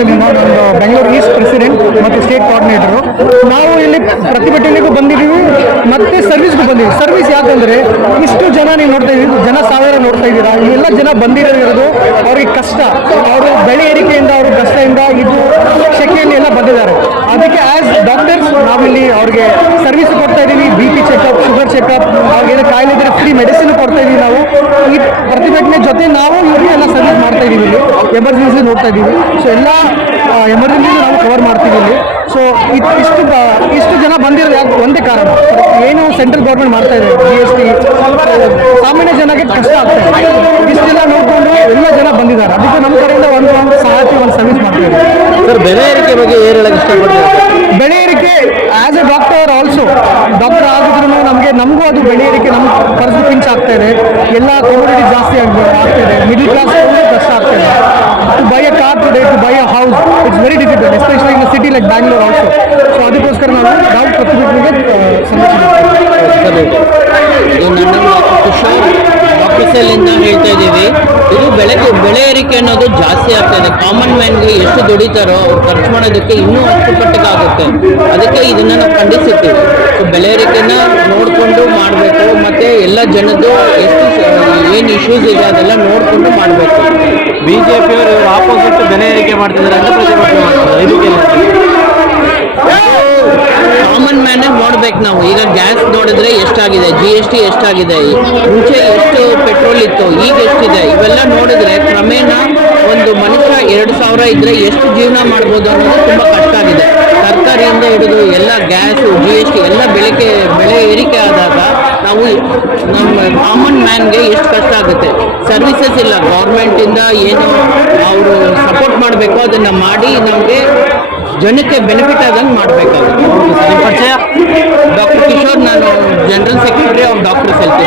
ಸಲೀಮ, ನಾನು Bengaluru East president ಮತ್ತು state coordinator. ನಾವು ಇಲ್ಲಿ ಪ್ರತಿಭಟನೆಗೂ ಬಂದಿದ್ದೀವಿ ಮತ್ತು ಸರ್ವಿಸ್ಗೂ ಬಂದಿದ್ದೀವಿ. ಸರ್ವಿಸ್ ಯಾಕಂದರೆ ಇಷ್ಟು ಜನ ನೀವು ನೋಡ್ತಾ ಇದ್ದೀವಿ, ಜನ ಸಾವಿರ ನೋಡ್ತಾ ಇದ್ದೀರಾ. ಇವೆಲ್ಲ ಜನ ಬಂದಿರೋದು ಅವ್ರಿಗೆ ಕಷ್ಟ, ಅವರು ಬೆಳೆ ಏರಿಕೆಯಿಂದ ಅವರು ಕಷ್ಟದಿಂದ ಇದು ಶೆಕೆಯಲ್ಲಿ ಎಲ್ಲ ಬಂದಿದ್ದಾರೆ. ಅದಕ್ಕೆ ಆ್ಯಸ್ ಡಾಕ್ಟರ್ಸ್ ನಾವಿಲ್ಲಿ ಅವ್ರಿಗೆ ಸರ್ವಿಸ್ ಕೊಡ್ತಾ ಇದ್ದೀವಿ. BP ಚೆಕಪ್, ಶುಗರ್ ಚೆಕಪ್, ಅವ್ರಿಗೇನೋ ಕಾಯಿಲೆ ಇದ್ದರೆ ಫ್ರೀ ಮೆಡಿಸಿನ್ ಕೊಡ್ತಾ ಇದ್ದೀವಿ. ನಾವು ಈ ಪ್ರತಿಭಟನೆ ಜೊತೆ ನಾವು ಇವ್ರಿಗೆ ಎಲ್ಲ ಸರ್ವಿಸ್ ಮಾಡ್ತಾ ಇದ್ದೀವಿ. ಇಲ್ಲಿ ಎಮರ್ಜೆನ್ಸಿ ನೋಡ್ತಾ ಇದ್ದೀವಿ. ಸೊ ಎಲ್ಲ ಎಮರ್ಜೆನ್ಸಿ ನಾವು ಕವರ್ ಮಾಡ್ತೀವಿ ಇಲ್ಲಿ. ಸೊ ಇಷ್ಟು ಜನ ಬಂದಿರೋದು ಯಾಕೆ ಒಂದೇ ಕಾರಣ, ಏನು ಸೆಂಟ್ರಲ್ ಗೌರ್ಮೆಂಟ್ ಮಾಡ್ತಾ ಇದೆ GST, ಸಾಮಾನ್ಯ ಜನಕ್ಕೆ ಕಷ್ಟ ಆಗ್ತಾ ಇದೆ. ಇಷ್ಟೆಲ್ಲ ನೋಡಿಕೊಂಡು ಎಲ್ಲ ಜನ ಬಂದಿದ್ದಾರೆ. ಅದಕ್ಕೆ ನಮ್ಮ ಕಡೆಯಿಂದ ಒಂದು ಸಹಾಯಕ್ಕೆ ಒಂದು ಸರ್ವಿಸ್ ಮಾಡ್ತಾ ಇದ್ದೀವಿ. ಸರ್, ಬೆಲೆ ಏರಿಕೆ ಬಗ್ಗೆ ಏನು ಹೇಳಕ್ಕೆ ಇಷ್ಟಪಡ್ತೀವಿ? ಬೆಳೆ ಏರಿಕೆ as A doctor also, doctor ಆಗಿದ್ರು ನಮಗೂ ಅದು ಬೆಳೆ ಏರಿಕೆ ನಮ್ಗೆ ಪರಿಸ್ಥಿತಿ ಪಿಂಚ್ ಆಗ್ತಾ ಇದೆ. ಎಲ್ಲ ಕಮೋಡಿಟಿ ಜಾಸ್ತಿ ಆಗ್ತಿದೆ. ಮಿಡಲ್ ಕ್ಲಾಸ್ ಕಷ್ಟ ಆಗ್ತಾ ಇದೆ. To buy a car today, to buy a house, it's very difficult, especially in city like Bangalore also. So ಅದಕ್ಕೋಸ್ಕರ ನಾವು ಪ್ರತಿಭಟನೆಗೆ ಸಂದೇಶ ಮಾಡ್ತೀವಿ. ಆಫೀಸಲ್ಲಿಂದ ಹೇಳ್ತಾ ಇದ್ದೀವಿ, ಇದು ಬೆಳೆ ಏರಿಕೆ ಅನ್ನೋದು ಜಾಸ್ತಿ ಆಗ್ತಾ ಇದೆ. ಕಾಮನ್ ಮ್ಯಾನ್ಗೆ ಎಷ್ಟು ದುಡಿತಾರೋ ಅವ್ರು ಖರ್ಚು ಮಾಡೋದಕ್ಕೆ ಇನ್ನೂ 10 ಪಟ್ಟಿಗೆ ಆಗುತ್ತೆ. ಅದಕ್ಕೆ ಇದನ್ನು ನಾವು ಖಂಡಿಸುತ್ತೀವಿ. ಸೊ ಬೆಲೆ ಏರಿಕೆನ ನೋಡಿಕೊಂಡು ಮಾಡಬೇಕು, ಮತ್ತು ಎಲ್ಲ ಜನದ್ದು ಎಷ್ಟು ಏನು ಇಶ್ಯೂಸ್ ಇದೆ ಅದೆಲ್ಲ ನೋಡಿಕೊಂಡು ಮಾಡಬೇಕು. BJಪಿಯವರು ಆಪೋಸಿಟ್ ಬೆಲೆ ಏರಿಕೆ ಮಾಡ್ತಿದ್ದಾರೆ ಅಂತ ಪ್ರತಿಭಟನೆ ಮಾಡ್ತಾರೆ. ಇದಕ್ಕೆ ಕಾಮನ್ ಮ್ಯಾನೇ ನೋಡ್ಬೇಕು ನಾವು. ಈಗ ಗ್ಯಾಸ್ ನೋಡಿದ್ರೆ ಎಷ್ಟಾಗಿದೆ, GST ಎಷ್ಟಾಗಿದೆ, ಮುಂಚೆ ಎಷ್ಟು ಪೆಟ್ರೋಲ್ ಇತ್ತು, ಈಗ ಎಷ್ಟಿದೆ, ಇವೆಲ್ಲ ನೋಡಿದ್ರೆ ಕ್ರಮೇಣ ಒಂದು ಮನುಷ್ಯ 2,000 ಇದ್ದರೆ ಎಷ್ಟು ಜೀವನ ಮಾಡ್ಬೋದು ಅನ್ನೋದು ತುಂಬ ಕಷ್ಟ ಆಗಿದೆ. ತರಕಾರಿಯಿಂದ ಹಿಡಿದು ಎಲ್ಲ ಗ್ಯಾಸು, GST ಎಲ್ಲ ಬೆಲೆ ಏರಿಕೆ ಆದಾಗ ನಾವು ನಮ್ಮ ಕಾಮನ್ ಮ್ಯಾನ್ಗೆ ಎಷ್ಟು ಕಷ್ಟ ಆಗುತ್ತೆ. ಸರ್ವಿಸಸ್ ಇಲ್ಲ, ಗೌರ್ಮೆಂಟಿಂದ ಏನು ಅವರು ಸಪೋರ್ಟ್ ಮಾಡಬೇಕು ಅದನ್ನು ಮಾಡಿ ನಮಗೆ ಜನಕ್ಕೆ ಬೆನಿಫಿಟ್ ಆದಂಗೆ ಮಾಡಬೇಕಾಗುತ್ತೆ. ಪರಿಚಯ ಡಾಕ್ಟರ್ ಕಿಶೋರ್, ನಾನು general secretary of doctors health.